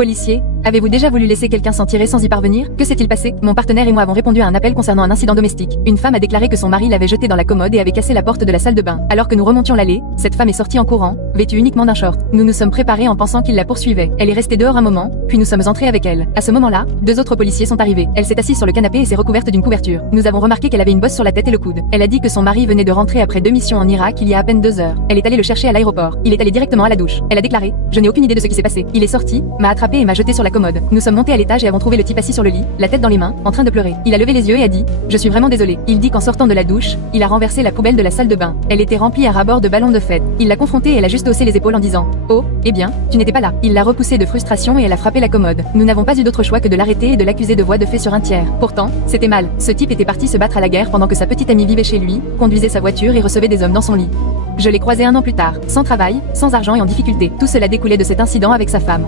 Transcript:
Policier, avez-vous déjà voulu laisser quelqu'un s'en tirer sans y parvenir? Que s'est-il passé? Mon partenaire et moi avons répondu à un appel concernant un incident domestique. Une femme a déclaré que son mari l'avait jetée dans la commode et avait cassé la porte de la salle de bain. Alors que nous remontions l'allée, cette femme est sortie en courant, vêtue uniquement d'un short. Nous nous sommes préparés en pensant qu'il la poursuivait. Elle est restée dehors un moment, puis nous sommes entrés avec elle. À ce moment-là, 2 autres policiers sont arrivés. Elle s'est assise sur le canapé et s'est recouverte d'une couverture. Nous avons remarqué qu'elle avait une bosse sur la tête et le coude. Elle a dit que son mari venait de rentrer après 2 missions en Irak il y a à peine 2 heures. Elle est allée le chercher à l'aéroport. Il est allé directement à la douche. Elle a déclaré: je n'ai aucune idée de ce qui s'est passé. Il est sorti, m'a attrapé et m'a jeté sur la commode. Nous sommes montés à l'étage et avons trouvé le type assis sur le lit, la tête dans les mains, en train de pleurer. Il a levé les yeux et a dit: je suis vraiment désolé. Il dit qu'en sortant de la douche, il a renversé la poubelle de la salle de bain. Elle était remplie à ras-bord de ballons de fête. Il l'a confrontée et elle a juste haussé les épaules en disant: oh, eh bien, tu n'étais pas là. Il l'a repoussée de frustration et elle a frappé la commode. Nous n'avons pas eu d'autre choix que de l'arrêter et de l'accuser de voies de fait sur un tiers. Pourtant, c'était mal. Ce type était parti se battre à la guerre pendant que sa petite amie vivait chez lui, conduisait sa voiture et recevait des hommes dans son lit. Je l'ai croisé 1 an plus tard, sans travail, sans argent et en difficulté. Tout cela découlait de cet incident avec sa femme.